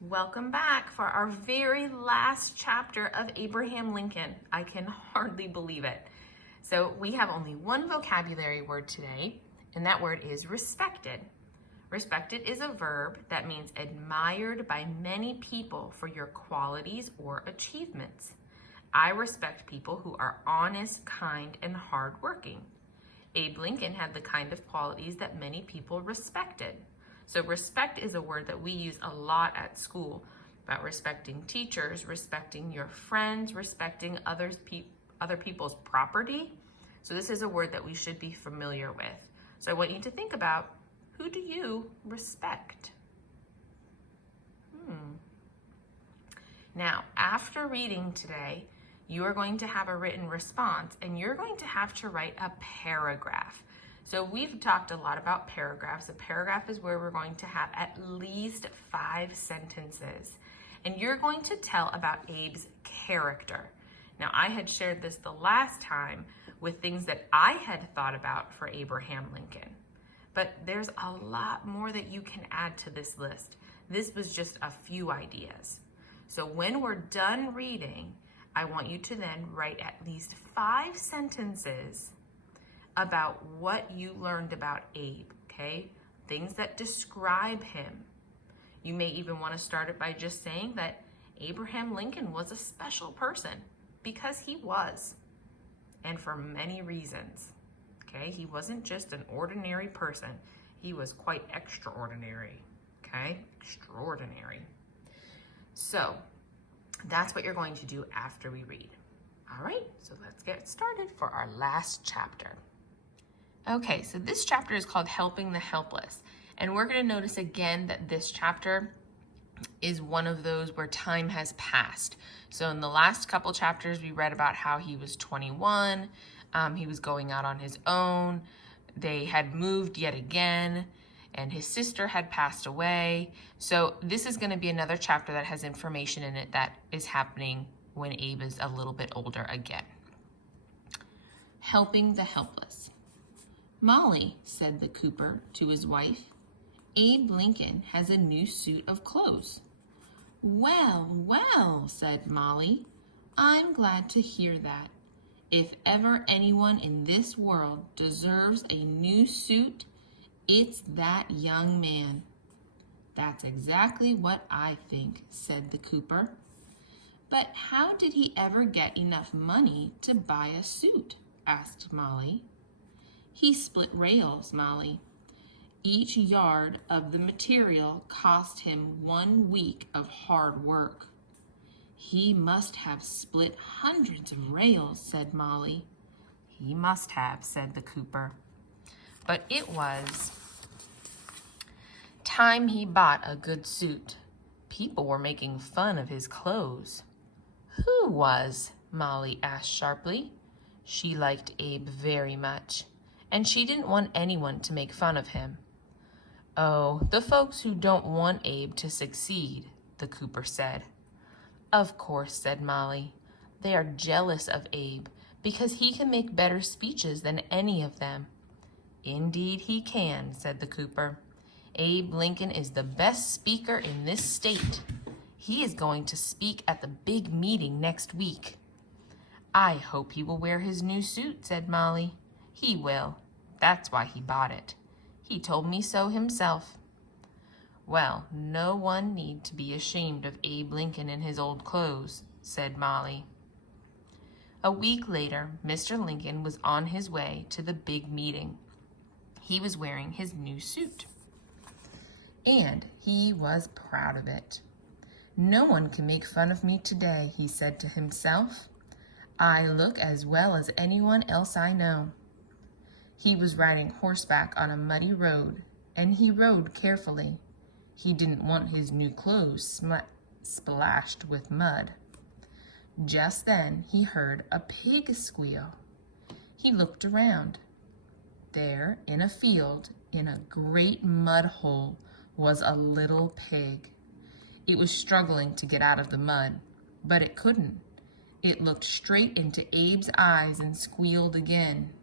Welcome back for our very last chapter of Abraham Lincoln. I can hardly believe it. So we have only one vocabulary word today, and that word is respected. Respected is a verb that means admired by many people for your qualities or achievements. I respect people who are honest, kind, and hardworking. Abe Lincoln had the kind of qualities that many people respected. So respect is a word that we use a lot at school about respecting teachers, respecting your friends, respecting other people's property. So this is a word that we should be familiar with. So I want you to think about, who do you respect? Now, after reading today, you are going to have a written response and you're going to have to write a paragraph. So we've talked a lot about paragraphs. A paragraph is where we're going to have at least 5 sentences. And you're going to tell about Abe's character. Now, I had shared this the last time with things that I had thought about for Abraham Lincoln. But there's a lot more that you can add to this list. This was just a few ideas. So when we're done reading, I want you to then write at least 5 sentences about what you learned about Abe, okay? Things that describe him. You may even want to start it by just saying that Abraham Lincoln was a special person, because he was, and for many reasons, okay? He wasn't just an ordinary person. He was quite extraordinary, okay? Extraordinary. So that's what you're going to do after we read. All right, so let's get started for our last chapter. Okay, so this chapter is called Helping the Helpless. And we're going to notice again that this chapter is one of those where time has passed. So in the last couple chapters, we read about how he was 21, he was going out on his own, they had moved yet again, and his sister had passed away. So this is going to be another chapter that has information in it that is happening when Abe is a little bit older again. Helping the helpless. "Molly," said the cooper to his wife, "Abe Lincoln has a new suit of clothes." "Well, well," said Molly, "I'm glad to hear that. If ever anyone in this world deserves a new suit, it's that young man." "That's exactly what I think," said the cooper. "But how did he ever get enough money to buy a suit?" asked Molly. "He split rails, Molly. Each yard of the material cost him 1 week of hard work." "He must have split hundreds of rails," said Molly. "He must have," said the cooper. "But it was time he bought a good suit. People were making fun of his clothes." "Who was?" Molly asked sharply. She liked Abe very much, and she didn't want anyone to make fun of him. "Oh, the folks who don't want Abe to succeed," the cooper said. "Of course," said Molly. "They are jealous of Abe because he can make better speeches than any of them." "Indeed he can," said the cooper. "Abe Lincoln is the best speaker in this state. He is going to speak at the big meeting next week." "I hope he will wear his new suit," said Molly. "He will. That's why he bought it. He told me so himself." "Well, no one need to be ashamed of Abe Lincoln in his old clothes," said Molly. A week later, Mr. Lincoln was on his way to the big meeting. He was wearing his new suit, and he was proud of it. "No one can make fun of me today," he said to himself. "I look as well as anyone else I know." He was riding horseback on a muddy road, and he rode carefully. He didn't want his new clothes splashed with mud. Just then he heard a pig squeal. He looked around. There, in a field, in a great mud hole, was a little pig. It was struggling to get out of the mud, but it couldn't. It looked straight into Abe's eyes and squealed again.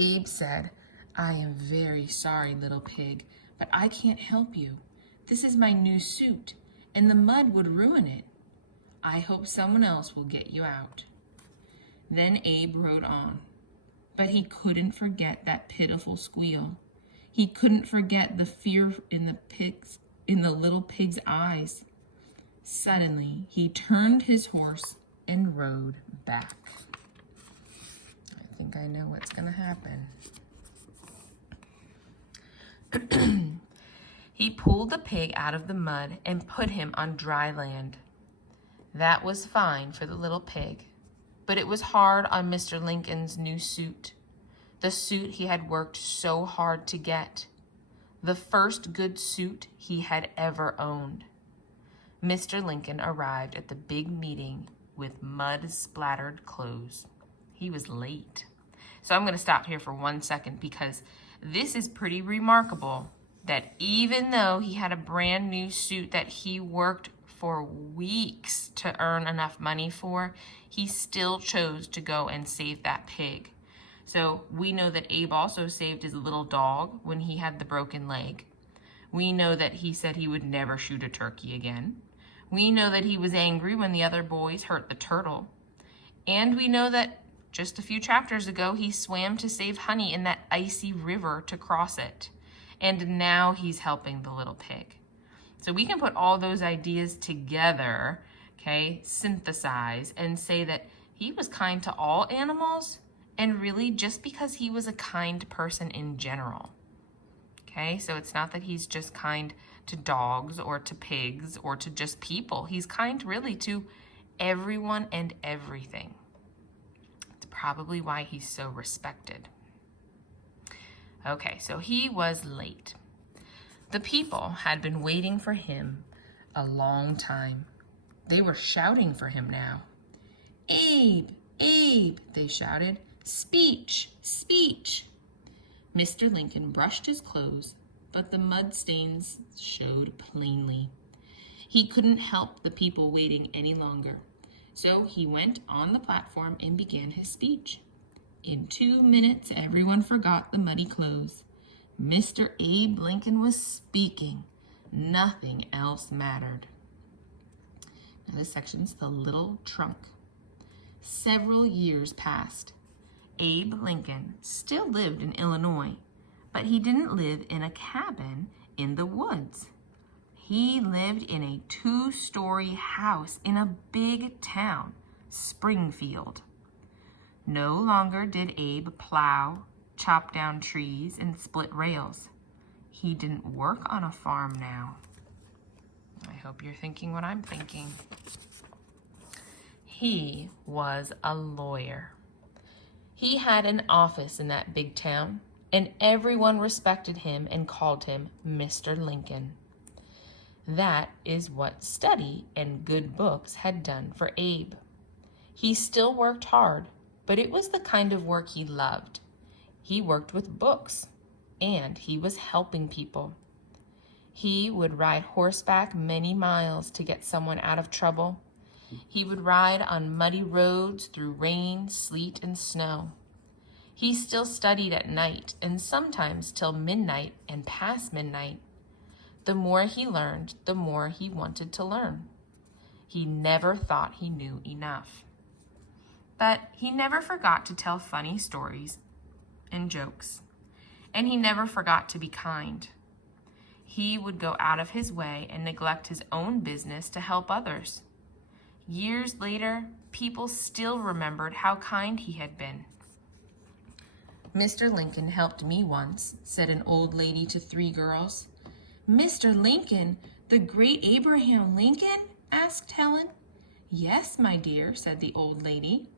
Abe said, "I am very sorry, little pig, but I can't help you. This is my new suit, and the mud would ruin it. I hope someone else will get you out." Then Abe rode on. But he couldn't forget that pitiful squeal. He couldn't forget the fear in the little pig's eyes. Suddenly, he turned his horse and rode back. I think I know what's going to happen. He pulled the pig out of the mud and put him on dry land. That was fine for the little pig, but it was hard on Mr. Lincoln's new suit, the suit he had worked so hard to get, the first good suit he had ever owned. Mr. Lincoln arrived at the big meeting with mud-splattered clothes. He was late. So I'm going to stop here for 1 second because this is pretty remarkable that even though he had a brand new suit that he worked for weeks to earn enough money for, he still chose to go and save that pig. So we know that Abe also saved his little dog when he had the broken leg. We know that he said he would never shoot a turkey again. We know that he was angry when the other boys hurt the turtle. And we know that just a few chapters ago, he swam to save honey in that icy river to cross it. And now he's helping the little pig. So we can put all those ideas together, okay, synthesize, and say that he was kind to all animals, and really just because he was a kind person in general. Okay, so it's not that he's just kind to dogs or to pigs or to just people. He's kind really to everyone and everything. It's probably why he's so respected. Okay, so he was late. The people had been waiting for him a long time. They were shouting for him now. "Abe, Abe," they shouted. "Speech, speech." Mr. Lincoln brushed his clothes, but the mud stains showed plainly. He couldn't help the people waiting any longer, so he went on the platform and began his speech. In 2 minutes, everyone forgot the muddy clothes. Mr. Abe Lincoln was speaking. Nothing else mattered. Now this section's the little trunk. Several years passed. Abe Lincoln still lived in Illinois, but he didn't live in a cabin in the woods. He lived in a 2-story house in a big town, Springfield. No longer did Abe plow, chop down trees, and split rails. He didn't work on a farm now. I hope you're thinking what I'm thinking. He was a lawyer. He had an office in that big town, and everyone respected him and called him Mr. Lincoln. That is what study and good books had done for Abe. He still worked hard, but it was the kind of work he loved. He worked with books, and he was helping people. He would ride horseback many miles to get someone out of trouble. He would ride on muddy roads through rain, sleet, and snow. He still studied at night, and sometimes till midnight and past midnight. The more he learned, the more he wanted to learn. He never thought he knew enough. But he never forgot to tell funny stories and jokes, and he never forgot to be kind. He would go out of his way and neglect his own business to help others. Years later, people still remembered how kind he had been. "Mr. Lincoln helped me once," said an old lady to 3 girls. "Mr. Lincoln, the great Abraham Lincoln?" asked Helen. "Yes, my dear," said the old lady.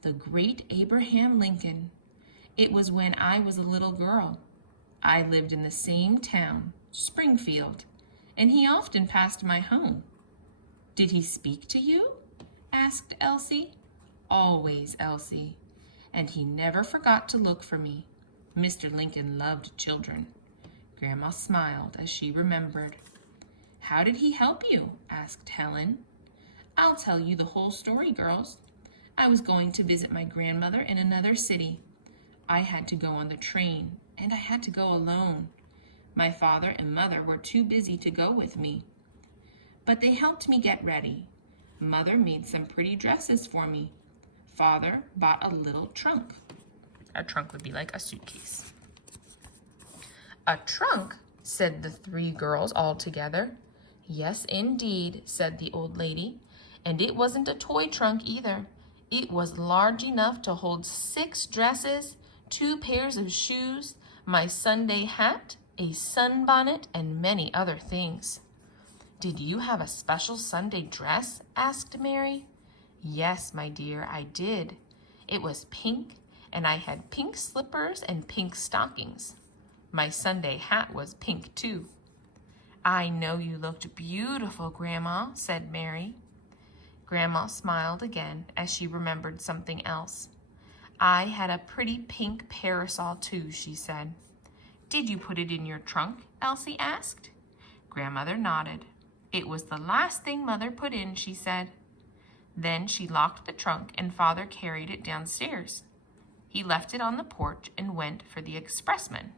"The great Abraham Lincoln. It was when I was a little girl. I lived in the same town, Springfield, and he often passed my home." "Did he speak to you?" asked Elsie. "Always, Elsie. And he never forgot to look for me. Mr. Lincoln loved children." Grandma smiled as she remembered. "How did he help you?" asked Helen. "I'll tell you the whole story, girls. I was going to visit my grandmother in another city. I had to go on the train, and I had to go alone. My father and mother were too busy to go with me, but they helped me get ready. Mother made some pretty dresses for me. Father bought a little trunk. A trunk would be like a suitcase. A trunk, said the three girls all together. Yes, indeed, said the old lady. And it wasn't a toy trunk either. It was large enough to hold 6 dresses, 2 pairs of shoes, my Sunday hat, a sunbonnet, and many other things. Did you have a special Sunday dress? Asked Mary. Yes, my dear, I did. It was pink, and I had pink slippers and pink stockings. My Sunday hat was pink, too. I know you looked beautiful, Grandma, said Mary. Grandma smiled again as she remembered something else. I had a pretty pink parasol, too, she said. Did you put it in your trunk? Elsie asked. Grandmother nodded. It was the last thing Mother put in, she said. Then she locked the trunk and Father carried it downstairs. He left it on the porch and went for the expressman.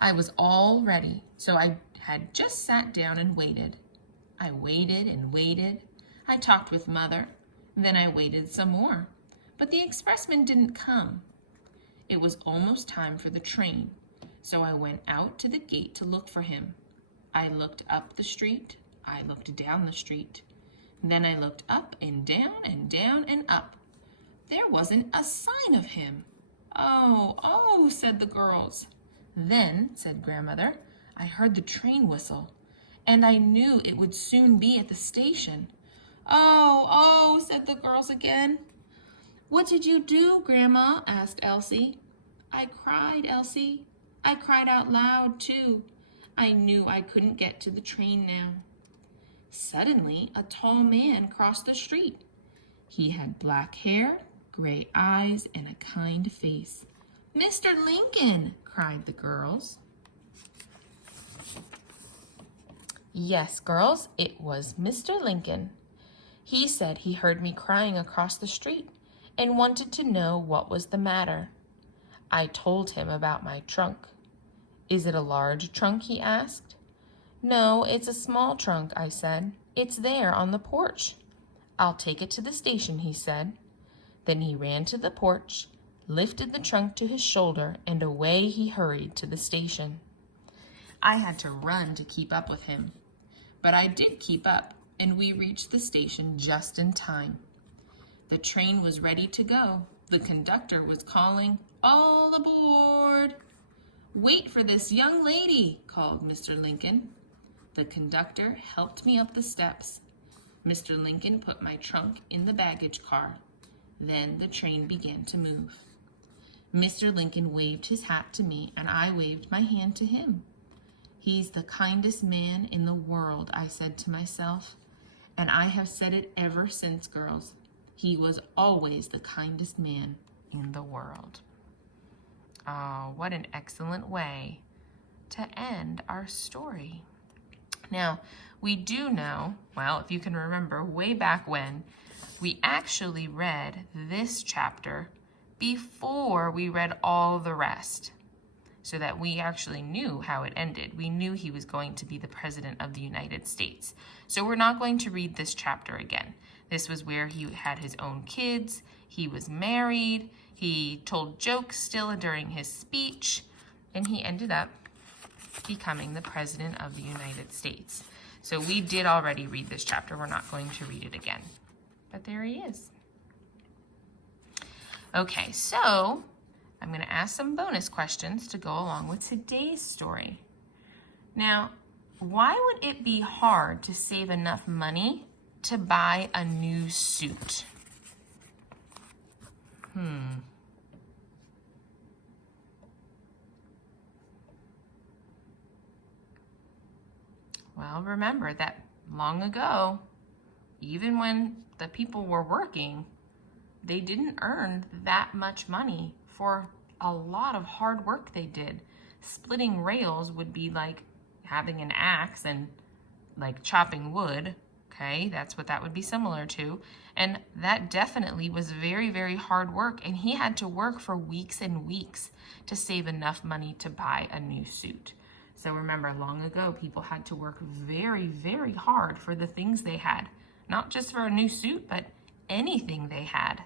I was all ready, so I had just sat down and waited. I waited and waited. I talked with Mother. Then I waited some more, but the expressman didn't come. It was almost time for the train, so I went out to the gate to look for him. I looked up the street. I looked down the street. Then I looked up and down and up. There wasn't a sign of him. Oh, said the girls. Then, said Grandmother, I heard the train whistle, and I knew it would soon be at the station. Oh, said the girls again. What did you do, Grandma? Asked Elsie. I cried, Elsie. I cried out loud, too. I knew I couldn't get to the train now. Suddenly, a tall man crossed the street. He had black hair, gray eyes, and a kind face. Mr. Lincoln, cried the girls. Yes, girls, it was Mr. Lincoln. He said he heard me crying across the street and wanted to know what was the matter. I told him about my trunk. Is it a large trunk, he asked. No, it's a small trunk, I said. It's there on the porch. I'll take it to the station, he said. Then he ran to the porch, lifted the trunk to his shoulder, and away he hurried to the station. I had to run to keep up with him, but I did keep up, and we reached the station just in time. The train was ready to go. The conductor was calling, "All aboard!" "Wait for this young lady," called Mr. Lincoln. The conductor helped me up the steps. Mr. Lincoln put my trunk in the baggage car. Then the train began to move. Mr. Lincoln waved his hat to me, and I waved my hand to him. He's the kindest man in the world, I said to myself, and I have said it ever since, girls. He was always the kindest man in the world. Oh, what an excellent way to end our story. Now, we do know, well, if you can remember, way back when, we actually read this chapter before we read all the rest, so that we actually knew how it ended. We knew he was going to be the President of the United States. So we're not going to read this chapter again. This was where he had his own kids, he was married, he told jokes still during his speech, and he ended up becoming the President of the United States. So we did already read this chapter. We're not going to read it again. But there he is. Okay, so I'm going to ask some bonus questions to go along with today's story. Now, why would it be hard to save enough money to buy a new suit? Well, remember that long ago, even when the people were working, they didn't earn that much money for a lot of hard work they did. Splitting rails would be like having an axe and like chopping wood, Okay, that's what that would be similar to. And that definitely was very, very hard work. And he had to work for weeks and weeks to save enough money to buy a new suit. So remember, long ago, people had to work very, very hard for the things they had. Not just for a new suit, but anything they had.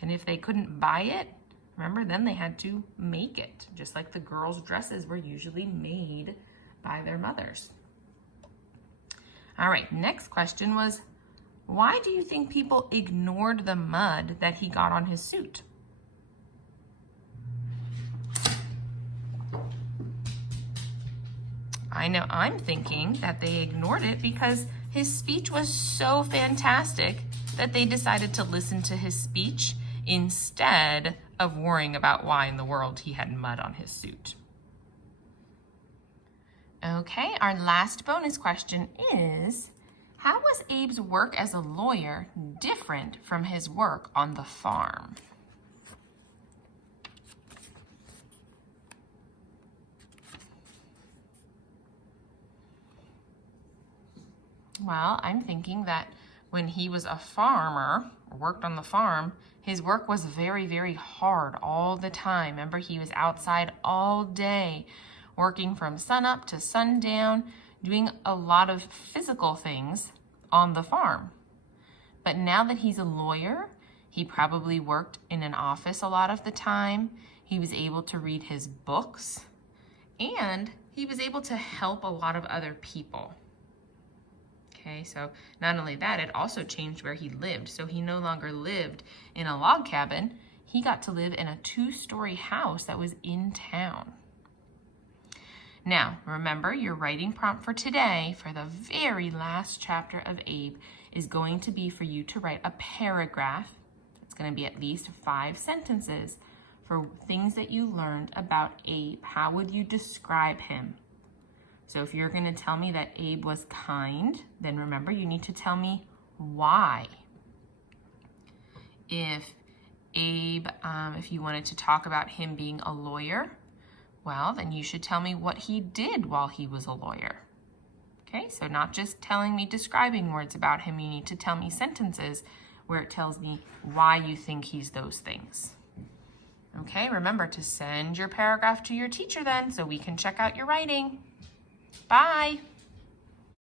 And if they couldn't buy it, remember, then they had to make it. Just like the girls' dresses were usually made by their mothers. All right, next question was, why do you think people ignored the mud that he got on his suit? I know I'm thinking that they ignored it because his speech was so fantastic that they decided to listen to his speech instead of worrying about why in the world he had mud on his suit. Okay, our last bonus question is, how was Abe's work as a lawyer different from his work on the farm? Well, I'm thinking that when he was a farmer, or worked on the farm, his work was very, very hard all the time. Remember, he was outside all day, working from sunup to sundown, doing a lot of physical things on the farm. But now that he's a lawyer, he probably worked in an office a lot of the time. He was able to read his books, and he was able to help a lot of other people. Okay, so not only that, it also changed where he lived. So he no longer lived in a log cabin. He got to live in a 2-story house that was in town. Now, remember, your writing prompt for today, for the very last chapter of Abe, is going to be for you to write a paragraph. It's going to be at least 5 sentences for things that you learned about Abe. How would you describe him? So if you're going to tell me that Abe was kind, then remember, you need to tell me why. If if you wanted to talk about him being a lawyer, well, then you should tell me what he did while he was a lawyer. Okay, so not just telling me describing words about him, you need to tell me sentences where it tells me why you think he's those things. Okay, remember to send your paragraph to your teacher then so we can check out your writing. Bye.